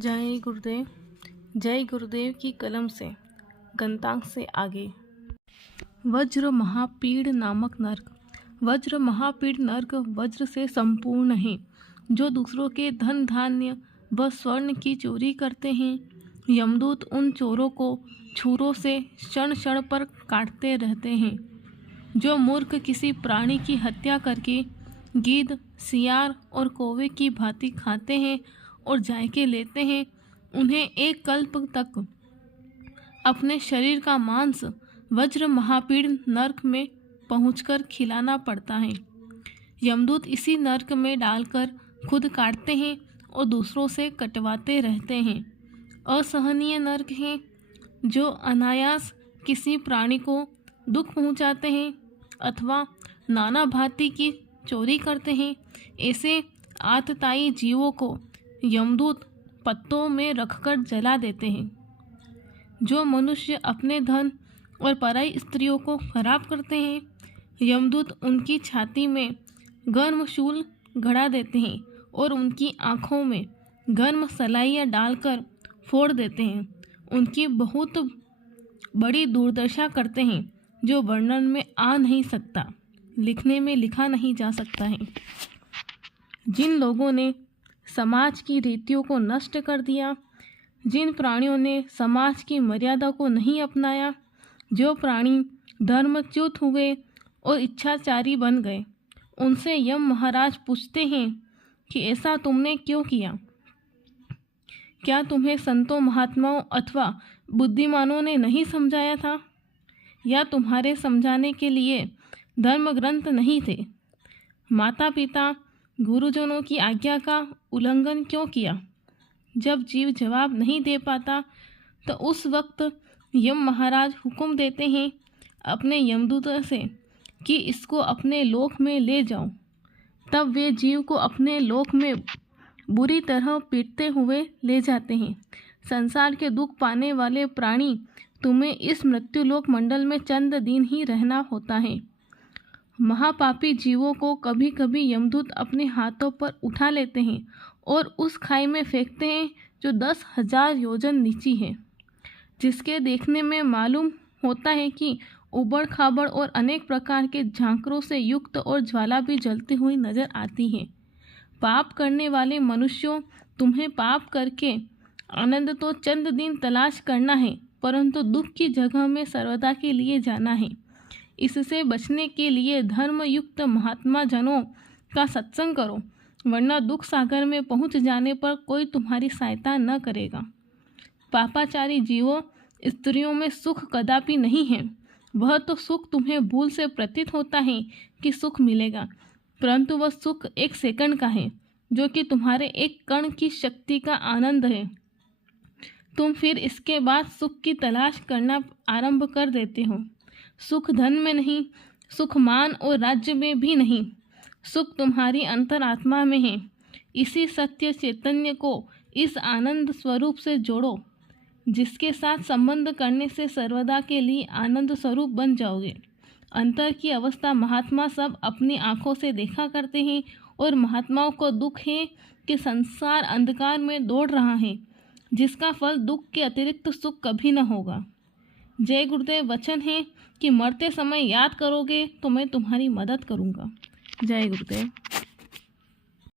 जय गुरुदेव। जय गुरुदेव की कलम से गंतांक से आगे। वज्र महापीड़ नामक नर्क। वज्र महापीड़ नर्क वज्र से संपूर्ण है, जो दूसरों के धन धान्य व स्वर्ण की चोरी करते हैं। यमदूत उन चोरों को छुरों से क्षण क्षण पर काटते रहते हैं। जो मूर्ख किसी प्राणी की हत्या करके गीद, सियार और कौवे की भांति खाते हैं और जायके लेते हैं, उन्हें एक कल्प तक अपने शरीर का मांस वज्र महापीड़ नरक में पहुंचकर खिलाना पड़ता है। यमदूत इसी नरक में डालकर खुद काटते हैं और दूसरों से कटवाते रहते हैं। असहनीय नरक हैं, जो अनायास किसी प्राणी को दुख पहुंचाते हैं अथवा नाना भांति की चोरी करते हैं। ऐसे आतताई जीवों को यमदूत पत्तों में रखकर जला देते हैं। जो मनुष्य अपने धन और पराई स्त्रियों को खराब करते हैं, यमदूत उनकी छाती में गर्म शूल गड़ा देते हैं और उनकी आँखों में गर्म सलाइयाँ डालकर फोड़ देते हैं। उनकी बहुत बड़ी दुर्दशा करते हैं, जो वर्णन में आ नहीं सकता, लिखने में लिखा नहीं जा सकता है। जिन लोगों ने समाज की रीतियों को नष्ट कर दिया, जिन प्राणियों ने समाज की मर्यादा को नहीं अपनाया, जो प्राणी धर्मच्युत हुए और इच्छाचारी बन गए, उनसे यम महाराज पूछते हैं कि ऐसा तुमने क्यों किया? क्या तुम्हें संतों, महात्माओं अथवा बुद्धिमानों ने नहीं समझाया था, या तुम्हारे समझाने के लिए धर्म ग्रंथ नहीं थे? माता पिता, गुरुजनों की आज्ञा का उल्लंघन क्यों किया? जब जीव जवाब नहीं दे पाता, तो उस वक्त यम महाराज हुक्म देते हैं अपने यमदूतों से कि इसको अपने लोक में ले जाओ। तब वे जीव को अपने लोक में बुरी तरह पीटते हुए ले जाते हैं। संसार के दुख पाने वाले प्राणी, तुम्हें इस मृत्युलोक मंडल में चंद दिन ही रहना होता है। महापापी जीवों को कभी कभी यमदूत अपने हाथों पर उठा लेते हैं और उस खाई में फेंकते हैं जो 10,000 योजन नीची है, जिसके देखने में मालूम होता है कि उबड़ खाबड़ और अनेक प्रकार के झांकरों से युक्त और ज्वाला भी जलती हुई नजर आती है। पाप करने वाले मनुष्यों, तुम्हें पाप करके आनंद तो चंद दिन तलाश करना है, परंतु दुख की जगह में सर्वदा के लिए जाना है। इससे बचने के लिए धर्मयुक्त महात्मा जनों का सत्संग करो, वरना दुख सागर में पहुंच जाने पर कोई तुम्हारी सहायता न करेगा। पापाचारी जीवों, स्त्रियों में सुख कदापि नहीं है। वह तो सुख तुम्हें भूल से प्रतीत होता है कि सुख मिलेगा, परंतु वह सुख एक सेकंड का है, जो कि तुम्हारे एक कण की शक्ति का आनंद है। तुम फिर इसके बाद सुख की तलाश करना आरंभ कर देते हो। सुख धन में नहीं, सुख मान और राज्य में भी नहीं, सुख तुम्हारी अंतरात्मा में है। इसी सत्य चैतन्य को इस आनंद स्वरूप से जोड़ो, जिसके साथ संबंध करने से सर्वदा के लिए आनंद स्वरूप बन जाओगे। अंतर की अवस्था महात्मा सब अपनी आंखों से देखा करते हैं, और महात्माओं को दुख है कि संसार अंधकार में दौड़ रहा है, जिसका फल दुख के अतिरिक्त सुख कभी न होगा। जय गुरुदेव वचन है कि मरते समय याद करोगे तो मैं तुम्हारी मदद करूँगा। जय गुरुदेव।